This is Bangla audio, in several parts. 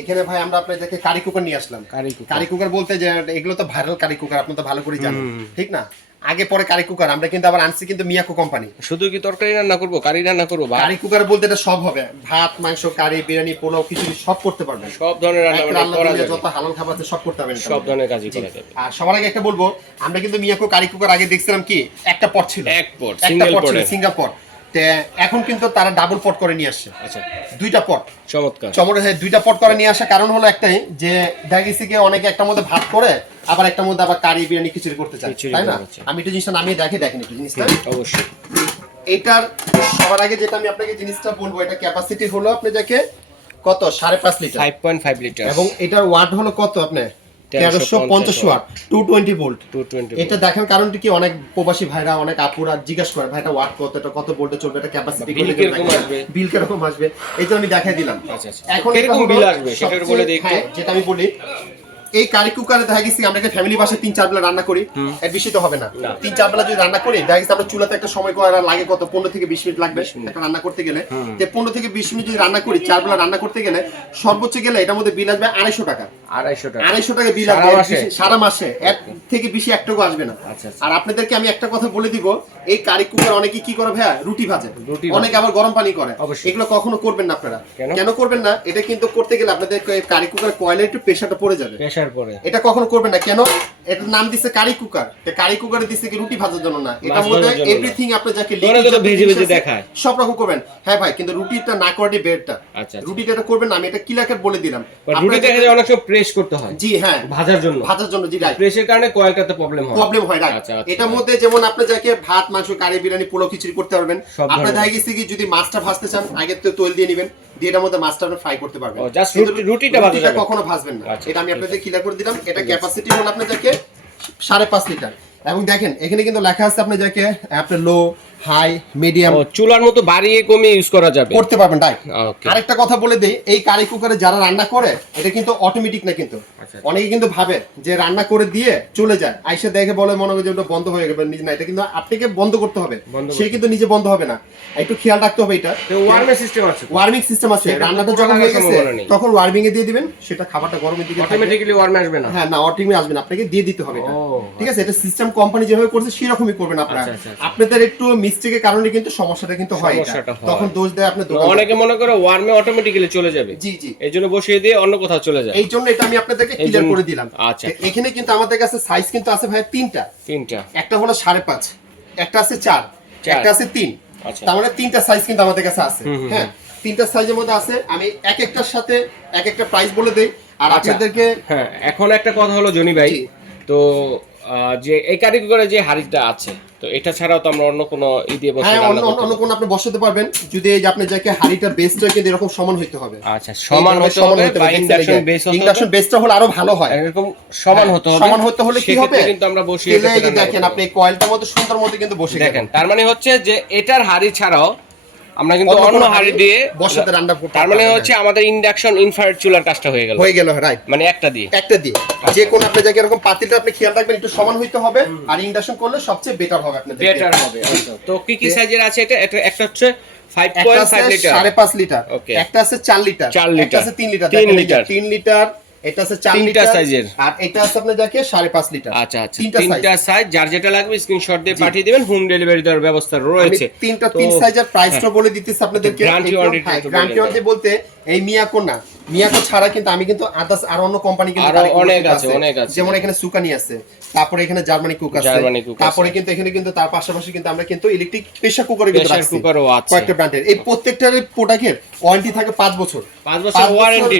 এখানে ভাই আমরা আপনাদেরকে কারি কুকার নিয়ে আসলাম। কারি কুকার বলতে যে এগুলো তো ভাইরাল কারি কুকার, আপনি তো ভালো করে জানেন, ঠিক না? আগে পরে কারি কুকার আমরা কিন্তু আবার আনছি কিন্তু মিয়াকো কোম্পানি। শুধু কি তরকারি রান্না করব, কারি রান্না করব? কারি কুকার বলতে এটা সব হবে, ভাত মাংস কারি বিরিয়ানি পোলাও খিচুড়ি সব করতে পারবেন, সব ধরনের রান্না করা যাবে, যত হালাল খাবার আছে সব করতে পারবেন, সব ধরনের কাজই করা যাবে। আর সবার আগে একটা বলবো, আমরা কিন্তু মিয়াকো কারি কুকার আগে দেখছিলাম কি একটা পট ছিল, এক পট সিঙ্গেল পট, সিঙ্গেল পট। এখন কিন্তু তারা ডাবল পট করে নিয়ে আসছে। আচ্ছা, দুইটা পট, চমৎকার হ্যাঁ দুইটা পট করে নিয়ে আসা কারণ হলো একটাই, যে দেখা গেছে কি অনেকে একটার মধ্যে ভাত করে আবার একটার মধ্যে আবার কারি বিরিয়ানি খিচুড়ি করতে চায়, তাই না? আমি একটু জিনিসটা নামিয়ে দেখেন একটু জিনিসটা। অবশ্যই এটার সবার আগে যেটা আমি আপনাকে জিনিসটা বলবো, এটা ক্যাপাসিটি হলো আপনি দেখে কত 5.5 লিটার, 5.5 লিটার, এবং এটার ওয়াট হলো কত আপনি 1350 ওয়াট, 220 ভোল্ট। এটা দেখেন কারণটা কি, অনেক প্রবাসী ভাইরা অনেক আপুরা জিজ্ঞাসা করে ভাইটা ওয়াট কত, এটা কত ভোল্টে চলবে, এটা ক্যাপাসিটি বিল কিরকম আসবে, এই জন্য আমি দেখাই দিলাম। এখন কিরকম বিল আসবে সেটা বলে দেই। হ্যাঁ, যেটা আমি বলি, এই কারি কুকারে দেখা গেছে আমরা ফ্যামিলি বাসায় 3-4 বেলা রান্না করি, এর বেশি তো হবে না, 3-4 বেলা যদি রান্না করি দেখা গেছে আমরা চুলাতে একটা সময় করা লাগে কত 15 থেকে 20 মিনিট লাগবে একটা রান্না করতে গেলে, যে 15 থেকে 20 মিনিট যদি রান্না করি 4 বেলা রান্না করতে গেলে সর্বোচ্চ গেলে এটার মধ্যে বিল আসবে 250 টাকা, 250 টাকা বিল আসবে সারা মাসে, এর থেকে বেশি একটাও আসবে না। আর আপনাদেরকে আমি একটা কথা বলে দিব, এই কারি কুকার অনেকে কি করে ভাইয়া, রুটি ভাজে, অনেকে আবার গরম পানি করে, এগুলো কখনো করবেন না আপনারা। কেন করবেন না? এটা কিন্তু করতে গেলে আপনাদের কারি কুকার কয়েলে একটু প্রেসারটা পড়ে যাবে, এটা কখনো করবেন না। কেন? এটার নাম দিছে কারি কুকার, কারি কুকারে দিছে কি রুটি ভাজার জন্য না, এটার মধ্যে এভরিথিং আপনি যাকে ভেজে দেখায় সব রকম করবেন। হ্যাঁ ভাই, কিন্তু রুটিটা না করে বেডটা, রুটিটা এটা করবেন না, আমি এটা ক্লিয়ার বলে দিলাম। রুটি দেখা যায় অনেক সময় প্রেস করতে হয়, জি হ্যাঁ, ভাজার জন্য, জি রাইট, প্রেসের কারণে কয়েলটাতে প্রবলেম হয় রাইট। এটার মধ্যে যেমন আপনি যাকে ভাত মাংস কারি বিরিয়ানি পোলাও খিচুড়ি করতে পারবেন, আপনি দেখা গেছে কি যদি মাছটা ভাজতে চান আগে তো তেল দিয়ে নেবেন, দিয়ে এটার মধ্যে মাছটা আপনি ফ্রাই করতে পারবেন, জাস্ট রুটিটা কখনো ভাজবেন না। এটা আমি আপনাদের ক্লিয়ার করে দিলাম। এটা ক্যাপাসিটি হলো আপনি যাকে 5.5 লিটার, এবং দেখেন এখানে কিন্তু লেখা আছে আপনি যাকে আপনি লো হাই মিডিয়াম চুলার মতো বাড়িয়ে কমিয়ে ইউজ করা যাবে, করতে পারবেন তাই। আরেকটা কথা বলে দেই, এই কারি কুকারে যারা রান্না করে এটা কিন্তু অটোমেটিক না, কিন্তু অনেকে কিন্তু ভাবে যে রান্না করে দিয়ে চলে যায়, আইসা দেখে বলে মনে হয় যে ওটা বন্ধ হয়ে গেবে, নিজে না, এটা কিন্তু আপনাকে বন্ধ করতে হবে, সে কিন্তু নিজে বন্ধ হবে না, একটু খেয়াল রাখতে হবে। এটা ওয়ার্মিং সিস্টেম আছে, রান্নাটা যখন হয়ে গেছে তখন ওয়ার্মিং এ দিয়ে দিবেন, সেটা খাবারটা গরমের দিকে অটোমেটিক্যালি ওয়ার্ম আসবে না। হ্যাঁ না, অটোমেটিক আসবে না, আপনাকে দিয়ে দিতে হবে এটা, ঠিক আছে? এটা সিস্টেম কোম্পানি যেভাবে করছে সেরকমই করবেন আপনারা। আপনাদের একটু মিস্টেকের কারণে কিন্তু সমস্যাটা কিন্তু হয়, তখন দোষ দেয় আপনি দোকান। অনেকে মনে করে ওয়ার্মে অটোমেটিক্যালি চলে যাবে, জি জি, এইজন্য বসিয়ে দিয়ে অন্য কোথাও চলে যায়, এই জন্য এটা আমি আপনাদেরকে ক্লিয়ার করে দিলাম। আচ্ছা, এখানে কিন্তু আমাদের কাছে সাইজ কিন্তু আছে ভাই তিনটা, একটা হলো 5.5, একটা আছে 4, একটা আছে 3, তার মানে তিনটা সাইজ কিন্তু আমাদের কাছে আছে। হ্যাঁ, তিনটা সাইজের মধ্যে আছে, আমি এক একটার সাথে এক একটা প্রাইস বলে দেই। আর আপনাদেরকে হ্যাঁ, এখন একটা কথা হলো জনি ভাই, তো যে এই কারি কুকারে যে হাড়িটা আছে, তো এটা ছাড়াও তো আমরা অন্য কোনো দিয়ে বসে রান্না করতে অন্য কোনো আপনি বসাতে পারবেন, যদি এই যে আপনি যাকে হাড়িটা বেসটা কিন্তু এরকম সমান হইতে হবে। আচ্ছা, সমান হতে হবে, বা ইন্ডাকশন বেসটা হলে আরো ভালো হয়, এরকম সমান হতে হবে। সমান হতে হলে কি হবে, কিন্তু আমরা বসিয়ে দেখেন আপনি কয়েলটার মধ্যে সুন্দর মতো কিন্তু বসে দেখেন, তার মানে হচ্ছে যে এটার হাড়ি ছাড়াও আমরা কিন্তু অন্য হাড়ি দিয়ে বসাতে রান্না করতে, তার মানে হচ্ছে আমাদের ইন্ডাকশন ইনফ্রারেড চুলার কাজটা হয়ে গেল রাইট, মানে একটা দিয়ে যে কোন আপনি যাকে এরকম পাতিলটা আপনি খেয়াল রাখবেন একটু সমান হইতে হবে, আর ইন্ডাকশন করলে সবচেয়ে বেটার হবে, আপনাদের বেটার হবে। তো কি সাইজের আছে এটা? একটা হচ্ছে 5.5 লিটার, 5.5 লিটার, একটা আছে 4 লিটার, একটা আছে 3 লিটার, 3 লিটার, এটা আছে 4 লিটার সাইজের, আর এটা আছে আপনি যাকে 5.5 লিটার। আচ্ছা, তিনটা সাইজ, যার যেটা লাগবে স্ক্রিনশট দিয়ে পাঠিয়ে দিবেন, হোম ডেলিভারি দেওয়ার ব্যবস্থা রয়েছে। তিন সাইজের প্রাইসটা বলে দিতেছি আপনাদেরকে। গ্যারান্টি ওয়ারেন্টি বলতে এই মিয়াকো না, মিয়াকো ছাড়া কিন্তু আমি কিন্তু আদার্স আর অন্য কোম্পানি কিন্তু অনেক আছে, যেমন এখানে সুকানি আছে, তারপরে এখানে জার্মানি কুক আছে, তারপরে কিন্তু এখানে কিন্তু তার পাশাপাশি কিন্তু আমরা কিন্তু ইলেকট্রিক প্রেসার কুকার কিন্তু রাখছি কয়েকটা ব্র্যান্ডের। এই প্রত্যেকটার প্রোডাক্টের ওয়ারেন্টি থাকে 5 বছর, 5 বছর ওয়ারেন্টি,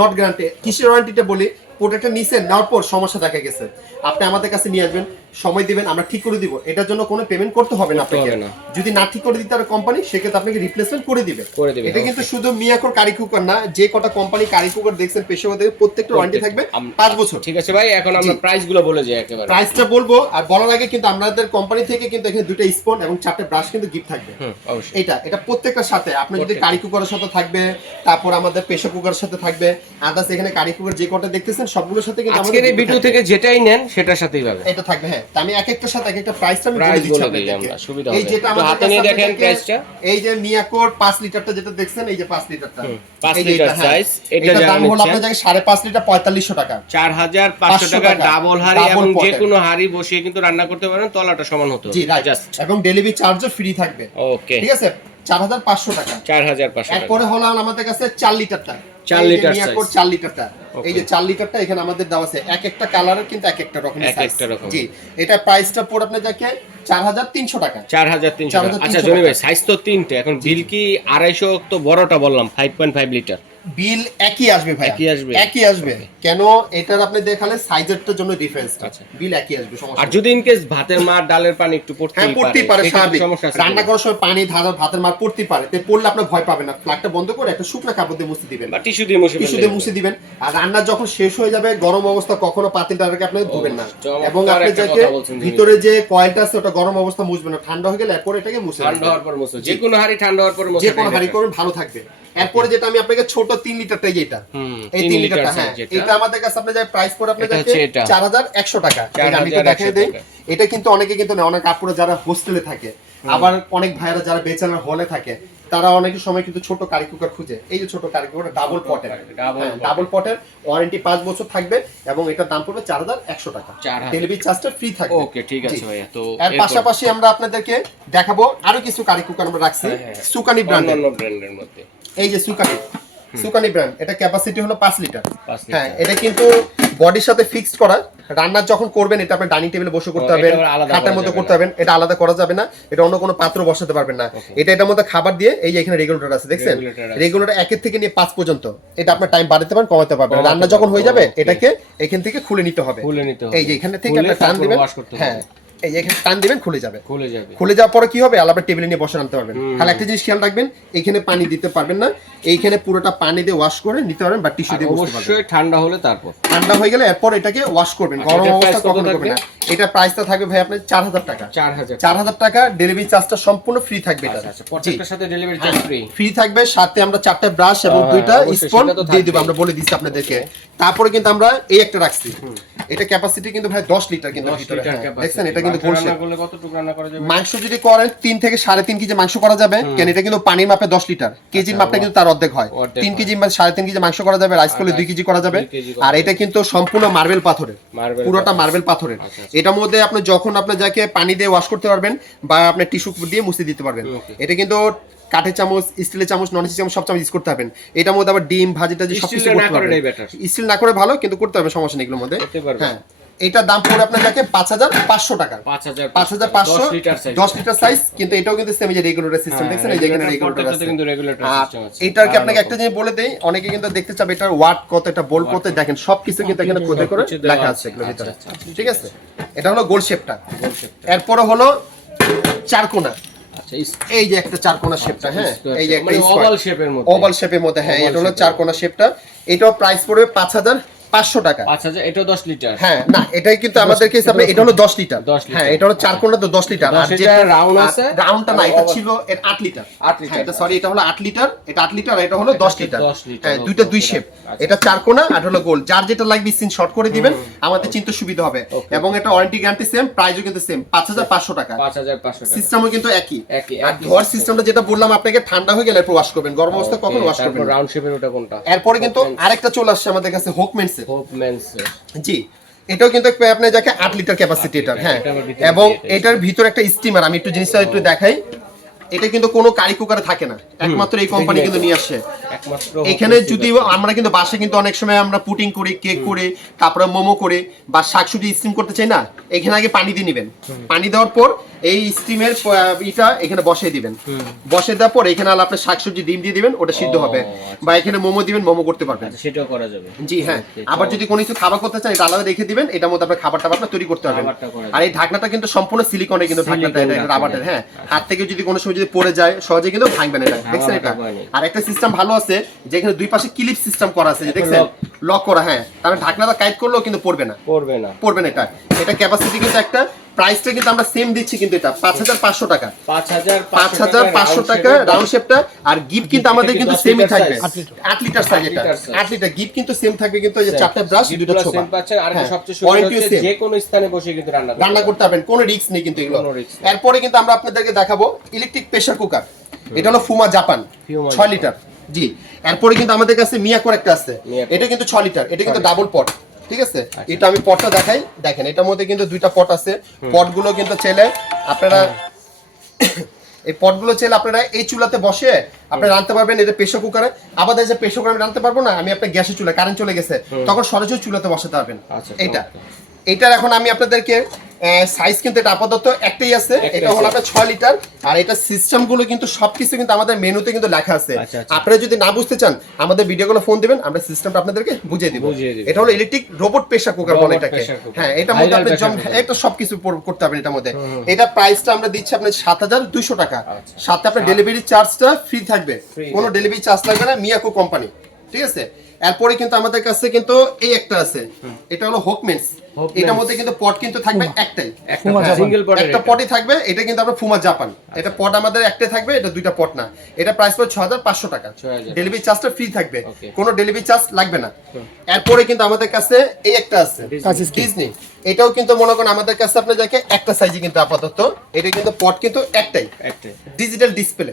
নট গ্যারান্টি। কিসের ওয়ারেন্টিটা বলি, প্রোডাক্টটা নিচে নেওয়ার পর সমস্যা দেখা গেছে, আপনি আমাদের কাছে নিয়ে আসবেন, সময় দিবেন, আমরা ঠিক করে দিব, এটার জন্য কোনো পেমেন্ট করতে হবে না আপনাকে। যদি না ঠিক করে দিতে পারে কোম্পানি, সেক্ষেত্রে আপনাকে রিপ্লেসমেন্ট করে দিবে। এটা কিন্তু শুধু মিয়াকোর কারি কুকার না, যে কটা কোম্পানি কারি কুকার দেখছেন পেশাগতদের প্রত্যেকটা ওয়ারেন্টি থাকবে 5 বছর। ঠিক আছে ভাই, এখন আমরা প্রাইসগুলো বলে যাই একেবারে। প্রাইসটা বলবো, আর বলার আগে কিন্তু আমাদের কোম্পানি থেকে কিন্তু এখানে 2টা স্পুন এবং 4টে ব্রাশ কিন্তু গিফট থাকবে। অবশ্যই এটা প্রত্যেকটার সাথে আপনি যদি কারি কুকারের সাথে থাকবে, তারপর আমাদের প্রেসার কুকারের সাথে থাকবে, আদার্স এখানে কারি কুকার যে কটা দেখতেছেন সবগুলোর সাথে কিন্তু আজকের এই ভিডিও থেকে যেটাই নেন সেটার সাথেই পাবে, এটা থাকবে। হ্যাঁ, হ্যাঁ তা আমি এক একটার সাথে এক একটা প্রাইসটা আমি বলে প্রাইস দিচ্ছি বলে দিই আপনাদেরকে। আমরা, সুবিধা এই হবে। যেটা তো আমাদের হাতে কাছে নিয়ে দেখেন আপনাদেরকে- প্রাইসটা। এই যে মিয়াকোর 5 লিটারটা যেটা দেখছেন এই যে 5 লিটারটা 5 এই যে লিটার এটা, হ্যাঁ। সাইজ, এটা এটার যারা দাম হলো নিচ্ছেন আপনার জায়গায় 5.5 লিটার 4500 টাকা 4500 টাকা টাকা। ডাবল হাড়ি, Double এবং যে pot-এর। কোনো হাড়ি বসিয়ে কিন্তু রান্না করতে পারেন, তলাটা সমান হতো জি রাইট জাস্ট। এবং ডেলিভারি চার্জও ফ্রি থাকবে ওকে, ঠিক আছে 4500 টাকা 4500 টাকা। এরপরে হলো আমাদের কাছে 4 লিটারটা 4 লিটার মিয়াকোর size। 4 লিটারটা Okay. এই যে 4 লিটারটা এখানে আমাদের দেওয়া আছে এক একটা কালারের কিন্তু এক একটা রকমের এক সাইজ একটা রকম। জি এটা প্রাইসটা পড়ে আপনার যাকে 4300 টাকা 4300 টাকা। 4300 আচ্ছা জনি ভাই, টাকা। সাইজ তো তিনটে, এখন বিল কি 250 তো বড়টা বললাম 5.5 লিটার। বিল একই আসবে ভাই একই আসবে? একই আসবে কেন এটার আপনি দেখালে সাইজেরটার জন্য ডিফারেন্স আচ্ছা। বিল একই আসবে সমস্যা আর নেই। যদি ইন কেস ভাতের মার ডালের পানি একটু হ্যাঁ পড়তেই পারে সেক্ষেত্রে স্বাভাবিক সমস্যা আছে রান্না কিনা? করার সময় পানি ধারা ভাতের মার পড়তেই পারে তো পড়লে আপনি ভয় পাবেন না ফ্ল্যাগটা বন্ধ করে একটা শুকনো কাপড় দিয়ে মুছে দিবেন বা টিস্যু দিয়ে মুছে টিস্যু ফেললে দিয়ে মুছে দিবেন আর রান্না যখন শেষ হয়ে যাবে গরম অবস্থা কখনো পাতিলটাকে আপনি ধুবেন না চমৎকার এবং আপনি একটা যাকে কথা বলছেন, ভিতরে যে কয়েলটা আছে ওটা গরম অবস্থা মুছবেন না ঠান্ডা হয়ে গেলে এরপর এটাকে মুছে ঠান্ডা দিবেন হওয়ার পর মুছে, যে কোনো হাড়ি ঠান্ডা হওয়ার পর মুছে যে কোনো হাঁড়ি করবেন ভালো থাকবে এরপরে যেটা আমি আপনাকে ছোট 3 লিটারটাই যেটা এই 3 লিটারটা হ্যাঁ এটা আমাদের কাছে আপনি যে প্রাইস পড়ে আপনি এটা দেখে হচ্ছে এটা। 4100 টাকা এটা আমি তো 4100 দেখাই দেই টাকা। এটা কিন্তু অনেকে কিন্তু না অনেক আপুরা যারা হোস্টেলে থাকে আবার অনেক ভাইরা যারা বেচারার হলে থাকে তারা অনেক সময় কিন্তু ছোট কারি কুকার খুঁজে এই যে ছোট কারি কুকার ডাবল পটের ডাবল পটের ওয়ারেন্টি 5 বছর থাকবে এবং এটার দাম পড়বে 4100 টাকা 4000 ডেলিভারি চার্জটা ফ্রি থাকবে ওকে ঠিক আছে জি। ভাইয়া। তো এর পাশাপাশি আমরা আপনাদেরকে দেখাবো আরো কিছু কারি কুকার আমরা রাখছি সুকানি ব্র্যান্ডের অন্যান্য ব্র্যান্ডের মধ্যে এই যে সুকানি ব্র্যান্ড এটা ক্যাপাসিটি হলো 5 লিটার 5 লিটার। হ্যাঁ এটা কিন্তু বডির সাথে ফিক্সড করা রান্না যখন করবেন এটা আপনি ডাইনিং টেবিলে বসে করতে ও, পারবেন এটা আবার আলাদা খাটের করা মধ্যে যাবে করতে পারবেন এটা আলাদা করা যাবে না এটা অন্য কোনো পাত্র বসাতে পারবেন না এটা এটার মধ্যে খাবার দিয়ে এই যে এখানে রেগুলেটর আছে দেখছেন Regulator আছে। রেগুলেটর 1 থেকে নিয়ে 5 পর্যন্ত এটা আপনার টাইম বাড়াতে পারেন কমাতে পারবেন রান্না যখন হয়ে যাবে Okay. এটাকে এখান থেকে খুলে নিতে হবে খুলে নিতে হবে। এই যে এখানে থেকে খুলে আপনি টান তারপর দিবেন wash করতে হবে। হ্যাঁ এই যে এখানে টান দিবেন খুলে যাবে খুলে যাবে। খুলে যাওয়ার পরে কি হবে আলাদা টেবিলে নিয়ে বসে আনতে পারবেন খালি একটা জিনিস খেয়াল রাখবেন এখানে পানি দিতে পারবেন না এইখানে পুরোটা পানি দিয়ে ওয়াশ করে নিতে পারবেন বা টিস্যু আর দিয়ে বসতে পারবেন অবশ্যই ঠান্ডা হলে তারপর। ঠান্ডা হয়ে গেলে এরপর এটাকে ওয়াশ করবেন আচ্ছা, গরম এটার অবস্থা price কত কখনো করবেন থাকবে? না এটা প্রাইসটা থাকবে ভাই আপনার 4000 টাকা 4000 4000 টাকা ডেলিভারি চার্জটা সম্পূর্ণ ফ্রি থাকবে এটা আচ্ছা, প্রত্যেকটার সাথে ডেলিভারি চার্জ ফ্রি। ফ্রি থাকবে সাথে আমরা 4টা ব্রাশ এবং হ্যাঁ, 2টা অবশ্যই, স্পন সেটা তো দিয়ে দিব থাকবেই। আমরা বলে দিচ্ছি আপনাদেরকে তারপরে কিন্তু আমরা এই একটা রাখছি এটা ক্যাপাসিটি কিন্তু ভাই 10 লিটার কিন্তু 10 ভিতরে লিটার হ্যাঁ, ক্যাপাসিটি। দেখছেন এটা কিন্তু গোল রান্না শেপ করলে কতটুকু রান্না করা যাবে? মাংস যদি করেন 3 থেকে 3.5 কেজি মাংস করা যাবে কেন এটা কিন্তু পানির মাপে 10 লিটার কেজির মাপটা কিন্তু তার অর্ধেক হয় অর্ধেক 3 কেজি মানে 3.5 কেজি মাংস করা যাবে রাইস করলে 2 কেজি করা যাবে 2 কেজি করা আর এটা কিন্তু সম্পূর্ণ মার্বেল পাথরের Marble পুরোটা মার্বেল পাথরের এটার মধ্যে আপনি যখন আপনি যাকে পানি দিয়ে ওয়াশ করতে পারবেন বা আপনি টিস্যু দিয়ে মুছে দিতে পারবেন এটা কিন্তু কাঠের চামচ স্টিলের চামচ নন স্টিলের চামচ সব চামচ ইউজ করতে পারবেন এটার মধ্যে আবার ডিম ভাজি টাজি সব কিছু Steel না করতে করে পারবেন নেই better। স্টিল না করে ভালো কিন্তু করতে হবে সমস্যা নেই এগুলোর মধ্যে করতে পারবেন। হ্যাঁ এটার দাম পড়ে আপনার যাকে 5500 টাকা 5500 10 লিটার সাইজ। 10 লিটার সাইজ কিন্তু এটাও কিন্তু সেম যে রেগুলেটর সিস্টেম হ্যাঁ, দেখছেন এই যে এখানে regulator রেগুলেটর প্রত্যেকটাতে আছে কিন্তু regulator আর system আছে। এটাকে আপনাকে একটা জিনিস বলে দেই অনেকে কিন্তু দেখতে চাবে এটার ওয়াট কত এটা বোল্ট কত দেখেন সবকিছু কিন্তু এখানে খোদে করে সবকিছু দেওয়া লেখা আছে। আছে এগুলোর ভিতরে আচ্ছা, আচ্ছা, ঠিক আছে এটা হলো গোল শেপটা এরপর হলো চারকোনা আচ্ছা, এই যে একটা চারকোনা শেপটা হ্যাঁ এই যে একটা মানে ওভাল শেপের মধ্যে। ওভাল শেপের মধ্যে হ্যাঁ Oval এটা হলো shape-এর চারকোনা শেপটা এটাও প্রাইস পড়বে 5500 টাকা 5000, এটাও 10 লিটার। হ্যাঁ না এটাই কিন্তু আমাদের কেস আপনি এটা হলো 10 লিটার 10 লিটার। হ্যাঁ এটা হলো চার কোণা তো 10 লিটার 10 লিটার round আছে। রাউন্ডটা না এটা ছিল এর 8 লিটার 8 লিটার। হ্যাঁ এটা সরি এটা হলো 8 লিটার এটা 8 লিটার আর এটা হলো 10 লিটার 10 লিটার, হ্যাঁ okay, দুইটা দুই okay, শেপ আচ্ছা। এটা চার কোণা আর হলো গোল যার যেটা লাগবে সিন শর্ট করে দিবেন আমাদের চিন্তা সুবিধা হবে এবং এটা ওয়ারেন্টি গ্যারান্টি সেম প্রাইসও কিন্তু সেম 5500 টাকা 5500 টাকা। সিস্টেমও কিন্তু একই একই, আর একই ধোয়ার সিস্টেমটা যেটা বললাম আপনাকে ঠান্ডা হয়ে গেলে এরপর ওয়াশ করবেন গরম অবস্থায় কখন ওয়াশ করবেন তারপর রাউন্ড শেপের ওটা কোনটা? এরপরে কিন্তু আরেকটা চলে আসছে আমাদের কাছে হোকমেন্সের হোপ মেন্স। জি এটাও কিন্তু আপনার যাকে 8 লিটার ক্যাপাসিটি এটা হ্যাঁ এটা আবার ভিতরে এবং দিয়ে দিয়েছে। এটার ভিতরে একটা স্টিমার আমি একটু জিনিসটা একটু দেখাই এটা কিন্তু কোনো কারি কুকারে থাকে না একমাত্র এই কোম্পানি কিন্তু নিয়ে আসে একমাত্র এখানে যদি আমরা কিন্তু বাসায় কিন্তু অনেক সময় আমরা পুটিং করি কেক করি তারপরে মোমো করি বা শাকসবজি স্টিম করতে চাই না এখানে আগে পানি দিয়ে নেবেন পানি দেওয়ার পর এই স্টিমের ইটা এখানে বসিয়ে দিবেন বসিয়ে দেওয়ার পর এখানে আলো আপনি শাকসবজি ডিম দিয়ে দিবেন ওটা সিদ্ধ হবে বা এখানে মোমো দিবেন মোমো করতে পারবেন আচ্ছা, সেটাও করা যাবে। জি হ্যাঁ আবার যদি কোনো কিছু খাবার করতে চান এটা আলাদা রেখে দিবেন এটার মধ্যে আপনার খাবারটা আপনার তৈরি করতে পারবেন খাবারটা করা আর এই ঢাকনাটা কিন্তু সম্পূর্ণ সিলিকনের কিন্তু ঢাকনাটা এটা সিলিকন রাবারের হ্যাঁ হাত থেকে যদি কোনো সময় যদি পড়ে যায় সহজে কিন্তু ভাঙবে না এটা দেখছেন এটা ভাঙবে না। আর একটা সিস্টেম ভালো আছে যেখানে দুই পাশে ক্লিপ সিস্টেম করা আছে যে দেখছেন লক করা হ্যাঁ তাহলে ঢাকনাটা টাইট করলেও কিন্তু পড়বে না করবে না। পড়বে না এটা এটা ক্যাপাসিটি কিন্তু একটা প্রাইসটা কিন্তু আমরা সেম দিচ্ছি, কিন্তু এটা 5500 টাকা, 5500 টাকা রাউন্ড শেপটা। আর গিফট কিন্তু আমাদের কিন্তু সেমই থাকবে, 8 লিটার সাইজ, এটা 8 লিটার গিফট কিন্তু সেম থাকবে, কিন্তু এই যে 4টা ব্রাশ, 2টা ছোপ পাচ্ছেন। আর সবচেয়ে সুন্দর হচ্ছে যে কোনো স্থানে বসে কিন্তু রান্না করতে পারবেন, কোনো রিস্ক নেই কিন্তু এগুলো। এরপরে কিন্তু আমরা আপনাদেরকে দেখাবো ইলেকট্রিক প্রেসার কুকার, এটা হলো ফুমা জাপান 6 লিটার। জি, এরপরে কিন্তু আমাদের কাছে মিয়াকোর একটা আছে, এটা কিন্তু 6 লিটার, এটা কিন্তু ডাবল পট, ঠিক আছে। এটা আমি পটটা দেখাই, দেখেন এটার মধ্যে কিন্তু 2টা পট আছে। পটগুলো কিন্তু চাইলে আপনারা এই পটগুলো চাইলে আপনারা এই চুলাতে বসে আপনারা রাঁধতে পারবেন, এটা প্রেসার কুকারে। আবার যে প্রেসার কুকারে আমি রাঁধতে পারবো না, আমি আপনার গ্যাসের চুলা, কারেন্ট চলে গেছে, তখন সরাসরি চুলাতে বসাতে পারবেন। এটার এখন আমি আপনাদেরকে সাইজ কিন্তু এটা আপাতত একটাই আছে, এটা হলো আপনার 6 লিটার। আর এটা সিস্টেম গুলো কিন্তু সবকিছু কিন্তু আমাদের মেনুতে কিন্তু লেখা আছে। আপনারা যদি না বুঝতে চান আমাদের ভিডিওগুলো ফোন দিবেন, আমরা সিস্টেমটা আপনাদেরকে বুঝিয়ে দিব। এটা হলো ইলেকট্রিক রোবট প্রেসার কুকার বলে এটাকে। হ্যাঁ, এটার মধ্যে আপনি এটা সবকিছু করতে পারবেন এটার মধ্যে। এটা প্রাইসটা আমরা দিচ্ছি আপনার 7200 টাকা, সাথে আপনার ডেলিভারি চার্জটা ফ্রি থাকবে, কোনো ডেলিভারি চার্জ লাগবে না, মিয়াকো কোম্পানি, ঠিক আছে। এরপরে কিন্তু আমাদের কাছে কিন্তু এই একটা আছে, এটা হলো হোকমেন্স। এটার মধ্যে কিন্তু পট কিন্তু থাকবে একটাই, একটা পটই থাকবে, এটা কিন্তু আমরা ফুমা জাপান। এটা পট আমাদের একটাই থাকবে, এটা 2টা পট না। এটা প্রাইস পড়বে 6500 টাকা, ডেলিভারি চার্জটা ফ্রি থাকবে, কোনো ডেলিভারি চার্জ লাগবে না। এরপরে কিন্তু আমাদের কাছে এই একটা আছে ডিজনি, এটাও কিন্তু মনে করেন আমাদের কাছে আপনি দেখে একটা সাইজে কিন্তু আপাতত, এটা কিন্তু পট কিন্তু একটাই, ডিজিটাল ডিসপ্লে।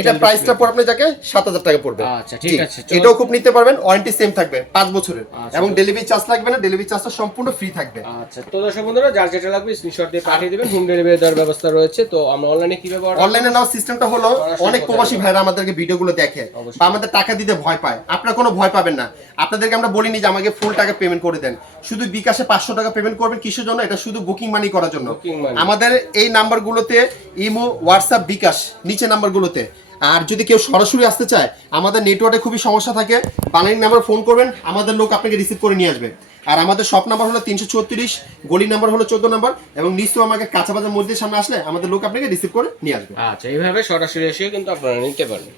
এটা প্রাইসটা পড়বে আপনি দেখে 7000 টাকা পড়বে। আচ্ছা, ঠিক আছে, এটাও খুব নিতে পারবেন, ওয়ারেন্টি সেম থাকবে 5 বছরের, এবং ডেলিভারি চার্জ লাগবে না, ডেলিভারি চার্জটা সম্পূর্ণ ফ্রি থাকবে। আচ্ছা, তো দর্শক বন্ধুরা যার যেটা লাগবে স্ক্রিনশট দিয়ে পাঠিয়ে দিবেন, হোম ডেলিভারি দেওয়ার ব্যবস্থা রয়েছে। তো আমরা অনলাইনে কিভাবে অনলাইনে নাও সিস্টেমটা হলো, অনেক প্রবাসী ভাইরা আমাদেরকে ভিডিওগুলো দেখে বা আমাদের টাকা দিতে ভয় পায়, আপনারা কোনো ভয় পাবেন না। আপনাদেরকে আমরা বলিনি যে আমাকে ফুল টাকা পেমেন্ট করে দেন, শুধু বিকাশে 500 টাকা পেমেন্ট করবেন। কিসের জন্য? এটা শুধু বুকিং মানি করার জন্য। আমাদের এই নাম্বারগুলোতে ইমো, হোয়াটসঅ্যাপ, বিকাশ নিচে নাম্বারগুলোতে। আর যদি কেউ সরাসরি আসতে চায়, আমাদের নেটওয়ার্কে খুবই সমস্যা থাকে, বানানি নাম্বার ফোন করবেন, আমাদের লোক আপনাকে রিসিভ করে নিয়ে আসবে। আর আমাদের শপ নাম্বার হলো 334, গলি নাম্বার হলো 14 নাম্বার, এবং নিশ্চয় আমাকে কাঁচা বাজার মসজিদের সামনে আসলে আমাদের লোক আপনাকে রিসিভ করে নিয়ে আসবে। আচ্ছা, এইভাবে সরাসরি এসে কিন্তু আপনারা নিতে পারেন।